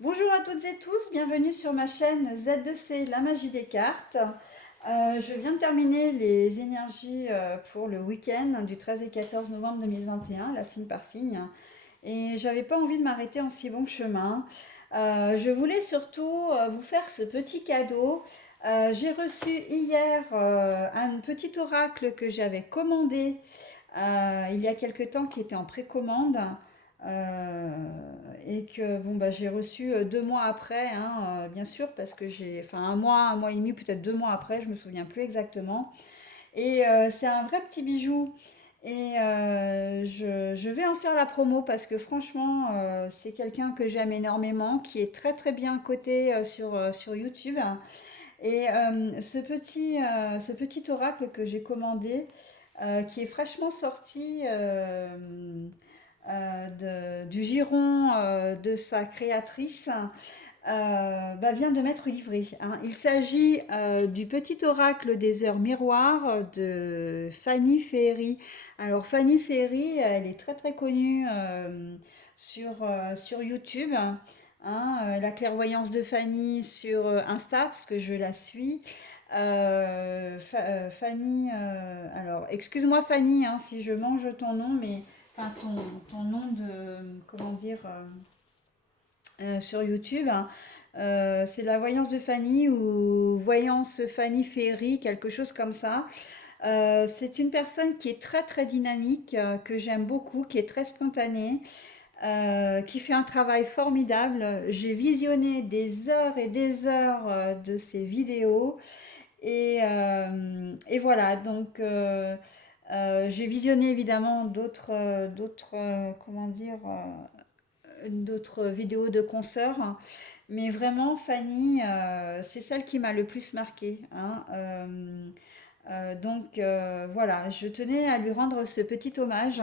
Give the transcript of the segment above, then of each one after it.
Bonjour à toutes et tous, bienvenue sur ma chaîne Z2C, la magie des cartes. Je viens de terminer les énergies pour le week-end du 13 et 14 novembre 2021, la signe par signe. Et j'avais pas envie de m'arrêter en si bon chemin. Je voulais surtout vous faire ce petit cadeau. J'ai reçu hier un petit oracle que j'avais commandé il y a quelque temps qui était en précommande euh, et que bon bah j'ai reçu 2 mois après, hein, bien sûr parce que j'ai enfin un mois et demi, peut-être 2 mois après, je me souviens plus exactement. Et c'est un vrai petit bijou. Et je vais en faire la promo parce que franchement, c'est quelqu'un que j'aime énormément, qui est très très bien coté sur YouTube. Et ce petit oracle que j'ai commandé, qui est fraîchement sorti du giron de sa créatrice, vient de m'être livré, hein. Il s'agit du petit oracle des heures miroirs de Fanny Ferry. Alors Fanny Ferry, elle est très très connue sur YouTube, hein, la clairvoyance de Fanny sur Insta, parce que je la suis. Fanny, alors excuse-moi Fanny, hein, si je mange ton nom, mais enfin ton nom de, comment dire, sur YouTube, hein. C'est la voyance de Fanny ou voyance Fanny Ferry, quelque chose comme ça. C'est une personne qui est très très dynamique, que j'aime beaucoup, qui est très spontanée, qui fait un travail formidable. J'ai visionné des heures et des heures de ses vidéos et voilà, donc j'ai visionné évidemment comment dire, d'autres vidéos de concerts, hein. Mais vraiment, Fanny, c'est celle qui m'a le plus marqué, hein. Voilà, je tenais à lui rendre ce petit hommage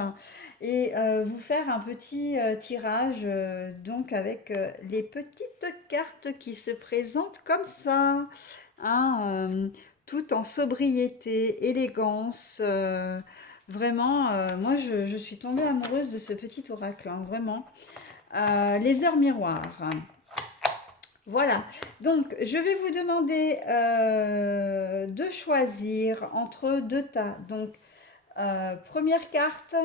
et vous faire un petit tirage donc avec les petites cartes qui se présentent comme ça, hein, tout en sobriété, élégance. Vraiment, moi je suis tombée amoureuse de ce petit oracle, hein, vraiment. Les heures miroirs. Voilà. Donc, je vais vous demander de choisir entre deux tas. Donc, première carte,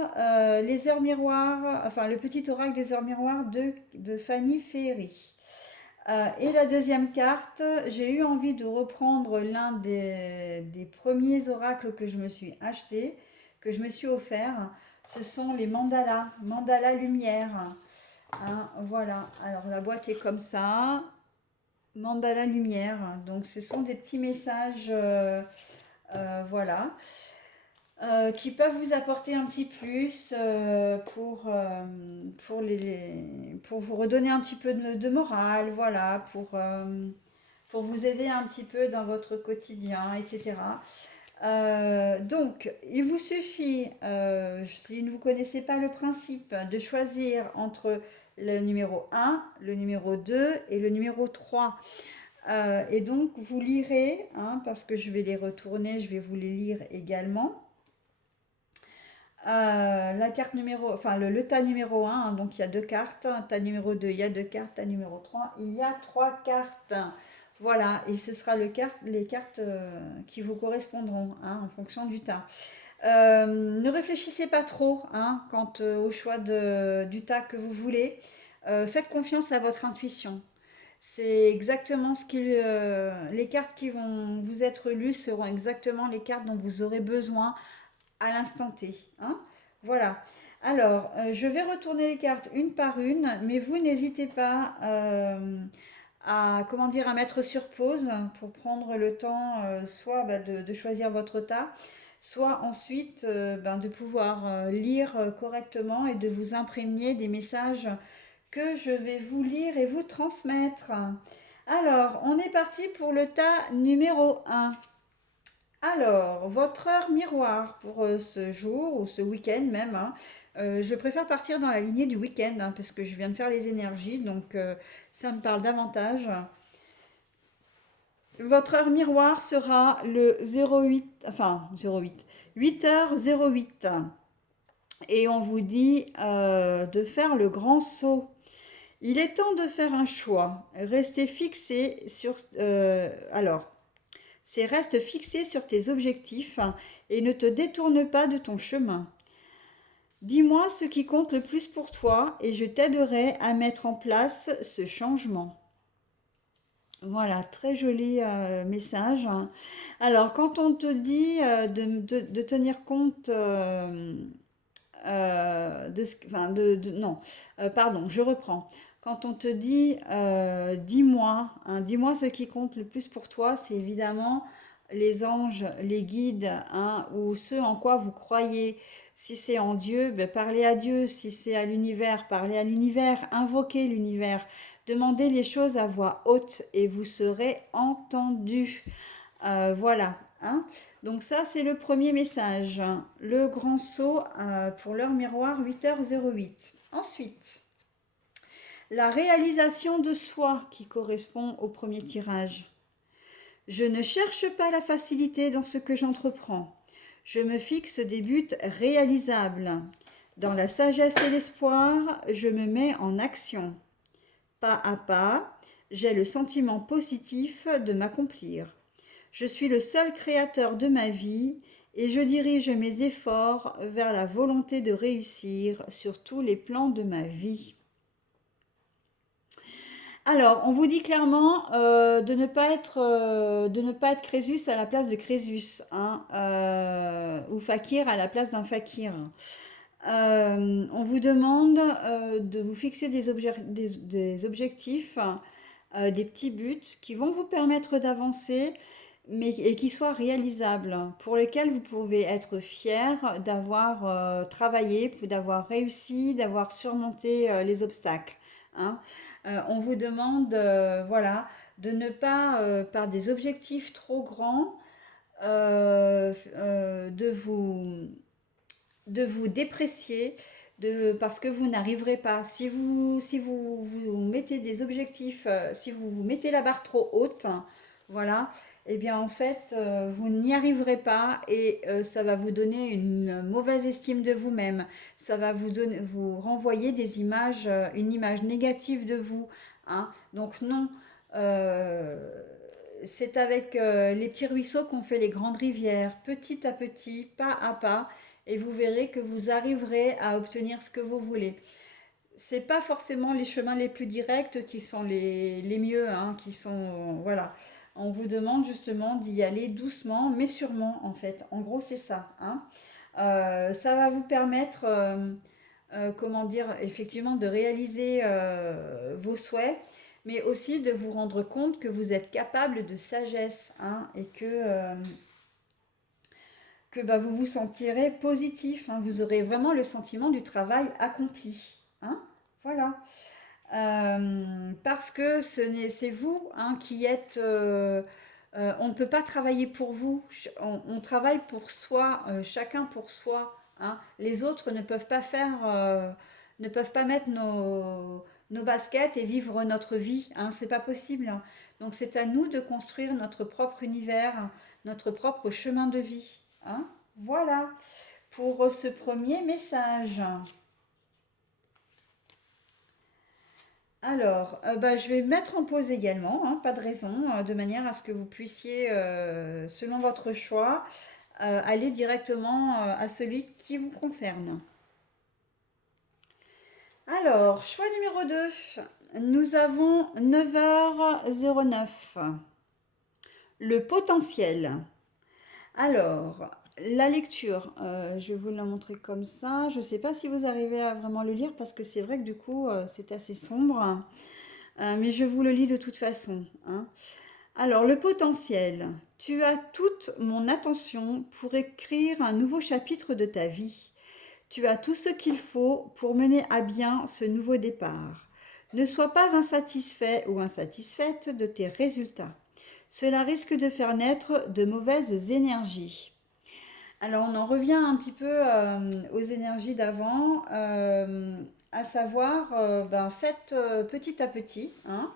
les heures miroirs, enfin le petit oracle des heures miroirs de Fanny Ferry. Et la deuxième carte, j'ai eu envie de reprendre l'un des premiers oracles que je me suis acheté, que je me suis offert. Ce sont les mandalas, mandalas lumière, hein. Voilà, alors la boîte est comme ça, mandala lumière. Donc ce sont des petits messages, voilà, qui peuvent vous apporter un petit plus pour vous redonner un petit peu de morale, voilà, pour vous aider un petit peu dans votre quotidien, etc. Donc, il vous suffit, si vous ne connaissez pas le principe, de choisir entre le numéro 1, le numéro 2 et le numéro 3. Et donc, vous lirez, hein, parce que je vais les retourner, je vais vous les lire également. La carte numéro, enfin le tas numéro 1, hein, donc il y a deux cartes. Tas numéro 2, il y a deux cartes. Tas numéro 3, il y a trois cartes. Voilà, et ce sera les cartes qui vous correspondront, hein, en fonction du tas. Ne réfléchissez pas trop, hein, quant au choix du tas que vous voulez. Faites confiance à votre intuition. C'est exactement les cartes qui vont vous être lues seront exactement les cartes dont vous aurez besoin à l'instant T, hein. Voilà. Alors, je vais retourner les cartes une par une, mais vous n'hésitez pas à, comment dire, à mettre sur pause pour prendre le temps, soit de choisir votre tas, soit ensuite de pouvoir lire correctement et de vous imprégner des messages que je vais vous lire et vous transmettre. Alors, on est parti pour le tas numéro 1. Alors, votre heure miroir pour ce jour ou ce week-end même, hein. Je préfère partir dans la lignée du week-end, hein, parce que je viens de faire les énergies, donc ça me parle davantage. Votre heure miroir sera le 08, enfin 08, 8h08. Et on vous dit de faire le grand saut. Il est temps de faire un choix. Rester fixé sur... c'est reste fixé sur tes objectifs et ne te détourne pas de ton chemin. Dis-moi ce qui compte le plus pour toi et je t'aiderai à mettre en place ce changement. Voilà, très joli message. Alors, quand on te dit de tenir compte non, pardon, je reprends. Quand on te dit dis-moi, hein, dis-moi ce qui compte le plus pour toi, c'est évidemment les anges, les guides, hein, ou ce en quoi vous croyez. Si c'est en Dieu, ben, parlez à Dieu. Si c'est à l'univers, parlez à l'univers. Invoquez l'univers. Demandez les choses à voix haute et vous serez entendu. Voilà, hein. Donc ça, c'est le premier message. Le grand saut pour l'heure miroir, 8h08. Ensuite, la réalisation de soi qui correspond au premier tirage. Je ne cherche pas la facilité dans ce que j'entreprends. Je me fixe des buts réalisables. Dans la sagesse et l'espoir, je me mets en action. Pas à pas, j'ai le sentiment positif de m'accomplir. Je suis le seul créateur de ma vie et je dirige mes efforts vers la volonté de réussir sur tous les plans de ma vie. Alors, on vous dit clairement de ne pas être Crésus à la place de Crésus, hein, ou Fakir à la place d'un Fakir. On vous demande de vous fixer des objectifs, des petits buts qui vont vous permettre d'avancer, mais et qui soient réalisables, pour lesquels vous pouvez être fier d'avoir travaillé, d'avoir réussi, d'avoir surmonté les obstacles, hein. On vous demande, voilà, de ne pas, par des objectifs trop grands, de vous déprécier parce que vous n'arriverez pas. Si vous mettez des objectifs, si vous vous mettez la barre trop haute, voilà, eh bien en fait, vous n'y arriverez pas et ça va vous donner une mauvaise estime de vous-même. Ça va vous renvoyer des images, une image négative de vous, hein. Donc non. euh, c'est avec les petits ruisseaux qu'on fait les grandes rivières, petit à petit, pas à pas, et vous verrez que vous arriverez à obtenir ce que vous voulez. C'est pas forcément les chemins les plus directs qui sont les mieux, hein, qui sont voilà. On vous demande justement d'y aller doucement, mais sûrement en fait. En gros, c'est ça, hein. Ça va vous permettre, comment dire, effectivement, de réaliser vos souhaits, mais aussi de vous rendre compte que vous êtes capable de sagesse, hein, et que bah, vous vous sentirez positif, hein, vous aurez vraiment le sentiment du travail accompli, hein, voilà. Parce que c'est vous, hein, qui êtes... on ne peut pas travailler pour vous, on travaille pour soi, chacun pour soi, hein. Les autres ne peuvent pas mettre nos baskets et vivre notre vie, hein, c'est pas possible, hein. Donc c'est à nous de construire notre propre univers, notre propre chemin de vie, hein. Voilà pour ce premier message. Alors, bah, je vais mettre en pause également, hein, pas de raison, de manière à ce que vous puissiez, selon votre choix, aller directement à celui qui vous concerne. Alors, choix numéro 2. Nous avons 9h09. Le potentiel. Alors, la lecture, je vais vous la montrer comme ça. Je ne sais pas si vous arrivez à vraiment le lire parce que c'est vrai que du coup, c'est assez sombre. Mais je vous le lis de toute façon, hein. Alors, le potentiel. Tu as toute mon attention pour écrire un nouveau chapitre de ta vie. Tu as tout ce qu'il faut pour mener à bien ce nouveau départ. Ne sois pas insatisfait ou insatisfaite de tes résultats. Cela risque de faire naître de mauvaises énergies. Alors on en revient un petit peu aux énergies d'avant, à savoir, ben, faites petit à petit, hein,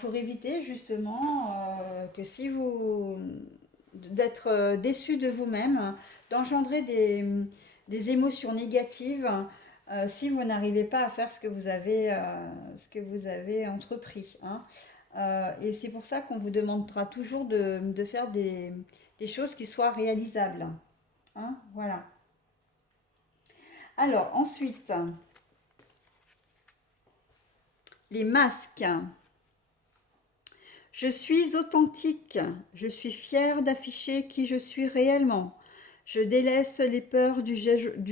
pour éviter justement que si vous d'être déçu de vous-même, d'engendrer des émotions négatives si vous n'arrivez pas à faire ce que vous avez entrepris, hein. Et c'est pour ça qu'on vous demandera toujours de faire des choses qui soient réalisables, hein, voilà. Alors, ensuite, les masques. Je suis authentique, je suis fière d'afficher qui je suis réellement. Je délaisse les peurs du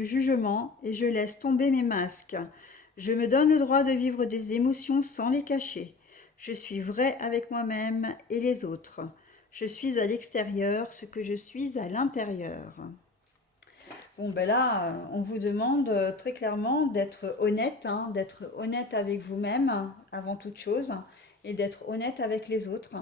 jugement et je laisse tomber mes masques. Je me donne le droit de vivre des émotions sans les cacher. Je suis vrai avec moi-même et les autres. Je suis à l'extérieur ce que je suis à l'intérieur. Bon, ben là, on vous demande très clairement d'être honnête, hein, d'être honnête avec vous-même avant toute chose et d'être honnête avec les autres.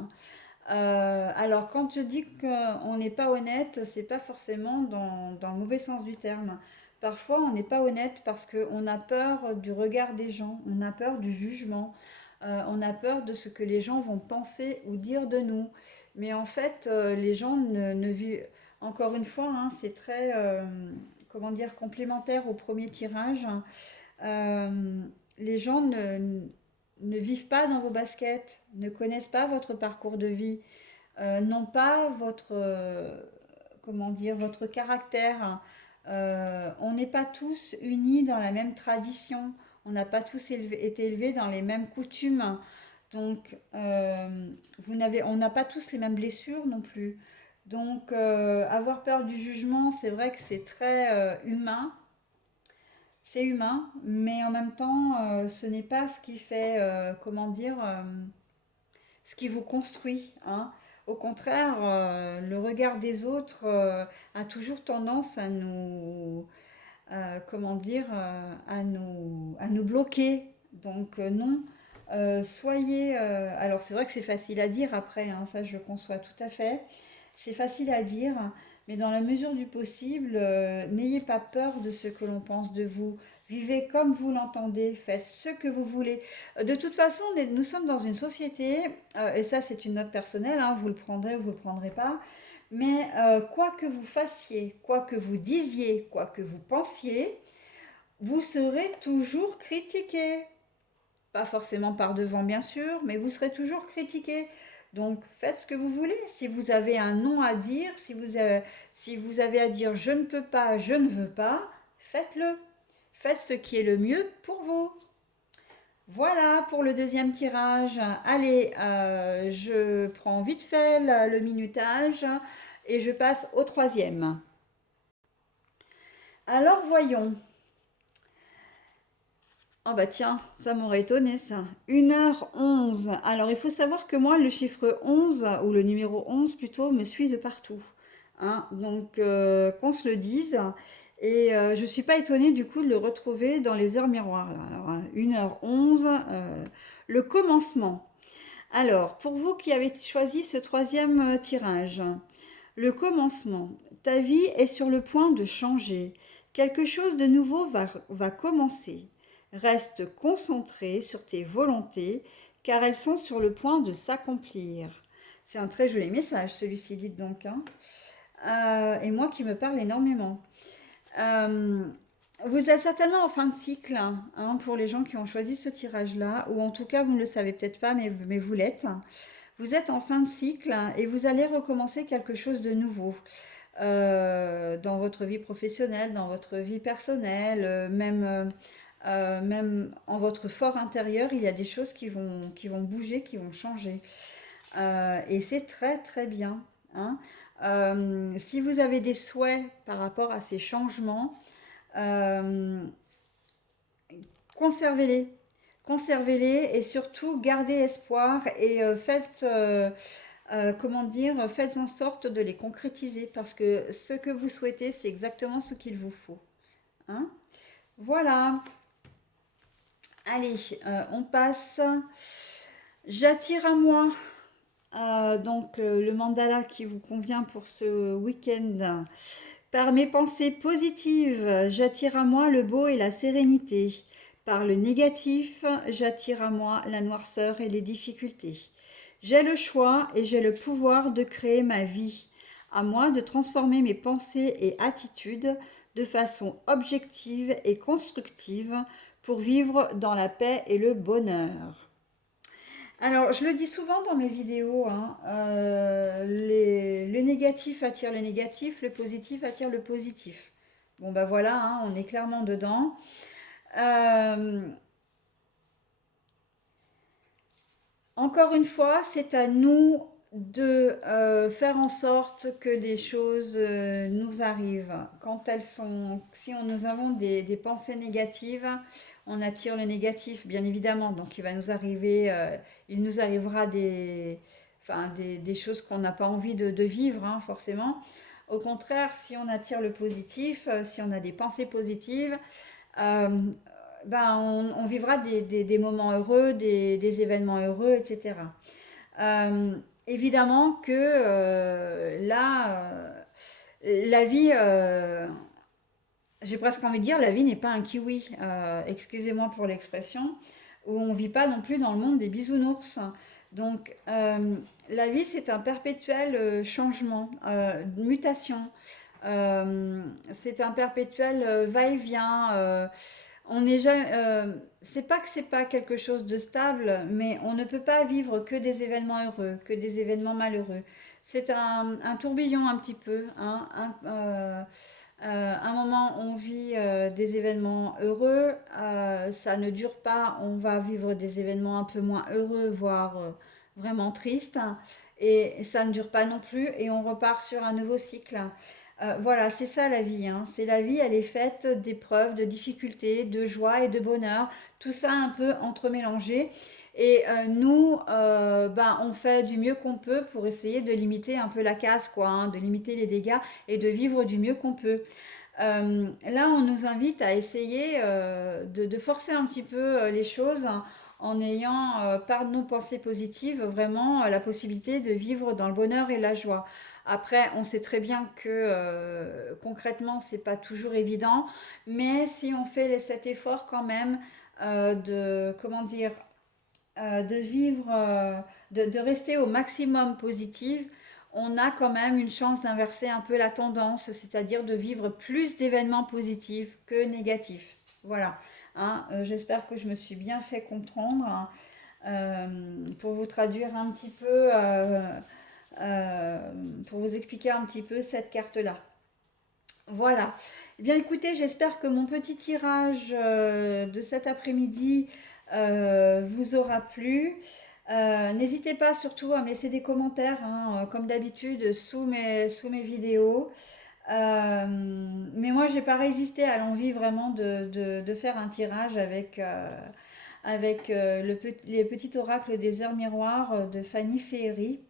Alors, quand je dis qu'on n'est pas honnête, c'est pas forcément dans le mauvais sens du terme. Parfois, on n'est pas honnête parce qu'on a peur du regard des gens, on a peur du jugement, on a peur de ce que les gens vont penser ou dire de nous. Mais en fait, les gens ne vivent... Encore une fois, hein, c'est très, comment dire, complémentaire au premier tirage. Euh, les gens ne vivent pas dans vos baskets, ne connaissent pas votre parcours de vie, n'ont pas votre, comment dire, votre caractère. On n'est pas tous unis dans la même tradition. On n'a pas tous été élevés dans les mêmes coutumes. Donc, on n'a pas tous les mêmes blessures non plus. Donc, avoir peur du jugement, c'est vrai que c'est très humain. C'est humain, mais en même temps, ce n'est pas ce qui fait, comment dire, ce qui vous construit, hein. Au contraire, le regard des autres a toujours tendance à nous, comment dire, à nous bloquer. Donc non, soyez... alors c'est vrai que c'est facile à dire après, hein, ça je le conçois tout à fait. C'est facile à dire, mais dans la mesure du possible, n'ayez pas peur de ce que l'on pense de vous. Vivez comme vous l'entendez, faites ce que vous voulez. De toute façon, nous sommes dans une société, et ça c'est une note personnelle, hein, vous le prendrez ou vous ne le prendrez pas, mais quoi que vous fassiez, quoi que vous disiez, quoi que vous pensiez, vous serez toujours critiqué. Pas forcément par devant, bien sûr, mais vous serez toujours critiqué. Donc faites ce que vous voulez. Si vous avez un non à dire, si vous avez à dire je ne peux pas, je ne veux pas, faites-le. Faites ce qui est le mieux pour vous. Voilà pour le deuxième tirage. Allez, je prends vite fait le minutage et je passe au troisième. Alors voyons. Oh bah tiens, ça m'aurait étonné ça. 1h11. Alors il faut savoir que moi, le chiffre 11, ou le numéro 11 plutôt, me suit de partout, hein. Donc qu'on se le dise. Et je ne suis pas étonnée du coup de le retrouver dans les heures miroirs, là. Alors 1h11, le commencement. Alors, pour vous qui avez choisi ce troisième tirage, le commencement. Ta vie est sur le point de changer. Quelque chose de nouveau va commencer. Reste concentré sur tes volontés, car elles sont sur le point de s'accomplir. C'est un très joli message, celui-ci, dites donc, hein. Et moi qui me parle énormément. Euh, Vous êtes certainement en fin de cycle, hein, pour les gens qui ont choisi ce tirage-là, ou en tout cas, vous ne le savez peut-être pas, mais vous l'êtes. Vous êtes en fin de cycle et vous allez recommencer quelque chose de nouveau dans votre vie professionnelle, dans votre vie personnelle, même en votre fort intérieur, il y a des choses qui vont bouger, qui vont changer. Et c'est très très bien, hein. Si vous avez des souhaits par rapport à ces changements, euh, conservez-les. Conservez-les et surtout gardez espoir et faites, comment dire, faites en sorte de les concrétiser parce que ce que vous souhaitez, c'est exactement ce qu'il vous faut, hein. Voilà. Allez, on passe. J'attire à moi donc le mandala qui vous convient pour ce week-end. Par mes pensées positives, j'attire à moi le beau et la sérénité. Par le négatif, j'attire à moi la noirceur et les difficultés. J'ai le choix et j'ai le pouvoir de créer ma vie. À moi de transformer mes pensées et attitudes, de façon objective et constructive pour vivre dans la paix et le bonheur. Alors, je le dis souvent dans mes vidéos, hein, le négatif attire le négatif, le positif attire le positif. Bon, ben voilà, hein, on est clairement dedans. Euh, Encore une fois, c'est à nous de faire en sorte que les choses nous arrivent. Quand elles sont, si nous avons des pensées négatives, on attire le négatif, bien évidemment. Donc il nous arrivera des choses qu'on n'a pas envie de vivre, hein, forcément. Au contraire, si on attire le positif, si on a des pensées positives, euh, ben, on vivra des moments heureux, des événements heureux, etc. Euh, Évidemment que la vie, j'ai presque envie de dire, la vie n'est pas un kiwi, excusez-moi pour l'expression, où on ne vit pas non plus dans le monde des bisounours. Donc, la vie, c'est un perpétuel changement, mutation. C'est un perpétuel va-et-vient. On n'est jamais, c'est pas que c'est pas quelque chose de stable, mais on ne peut pas vivre que des événements heureux, que des événements malheureux. C'est un tourbillon un petit peu, hein, un moment on vit des événements heureux, ça ne dure pas, on va vivre des événements un peu moins heureux, voire vraiment tristes, et ça ne dure pas non plus, et on repart sur un nouveau cycle. Voilà, c'est ça la vie, hein. C'est la vie, elle est faite d'épreuves, de difficultés, de joie et de bonheur, tout ça un peu entremélangé. Et nous, ben, on fait du mieux qu'on peut pour essayer de limiter un peu la casse, quoi, hein, de limiter les dégâts et de vivre du mieux qu'on peut. Là, on nous invite à essayer de forcer un petit peu les choses en ayant, par nos pensées positives, vraiment la possibilité de vivre dans le bonheur et la joie. Après, on sait très bien que concrètement, c'est pas toujours évident, mais si on fait cet effort quand même de, comment dire, de vivre, de rester au maximum positive, on a quand même une chance d'inverser un peu la tendance, c'est-à-dire de vivre plus d'événements positifs que négatifs. Voilà. Hein, j'espère que je me suis bien fait comprendre, hein, pour vous traduire un petit peu, euh, pour vous expliquer un petit peu cette carte-là. Voilà. Eh bien, écoutez, j'espère que mon petit tirage de cet après-midi vous aura plu. N'hésitez pas surtout à me laisser des commentaires, hein, comme d'habitude, sous mes vidéos. Mais moi, j'ai pas résisté à l'envie vraiment de faire un tirage avec les petits oracles des heures miroirs de Fanny Féery.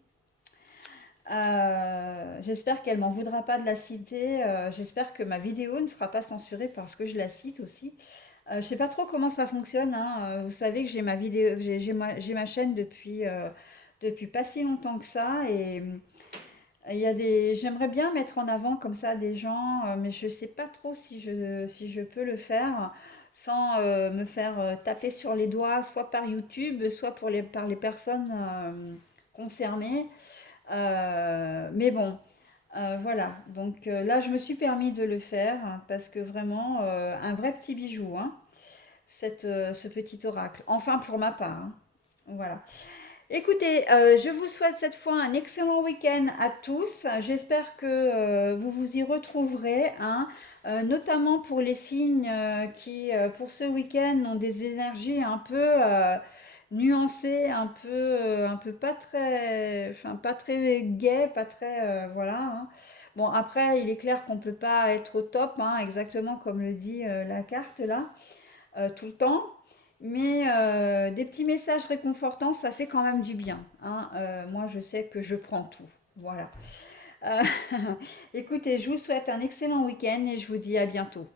J'espère qu'elle m'en voudra pas de la citer. J'espère que ma vidéo ne sera pas censurée parce que je la cite aussi. Je sais pas trop comment ça fonctionne, hein. Vous savez que j'ai ma vidéo, j'ai ma chaîne depuis pas si longtemps que ça et il y a j'aimerais bien mettre en avant comme ça des gens, mais je sais pas trop si je peux le faire sans me faire taper sur les doigts, soit par YouTube, soit par les personnes concernées. Mais bon, voilà. Donc là, je me suis permis de le faire hein, parce que vraiment, un vrai petit bijou, hein, ce petit oracle. Enfin, pour ma part, hein. Voilà. Écoutez, je vous souhaite cette fois un excellent week-end à tous. J'espère que vous vous y retrouverez, hein, notamment pour les signes qui, pour ce week-end, ont des énergies un peu nuancées, un peu pas très, enfin, pas très gai, pas très, voilà, hein. Bon, après, il est clair qu'on ne peut pas être au top, hein, exactement comme le dit la carte là tout le temps. Mais des petits messages réconfortants, ça fait quand même du bien, hein. Moi, je sais que je prends tout. Voilà. Euh, Écoutez, je vous souhaite un excellent week-end et je vous dis à bientôt.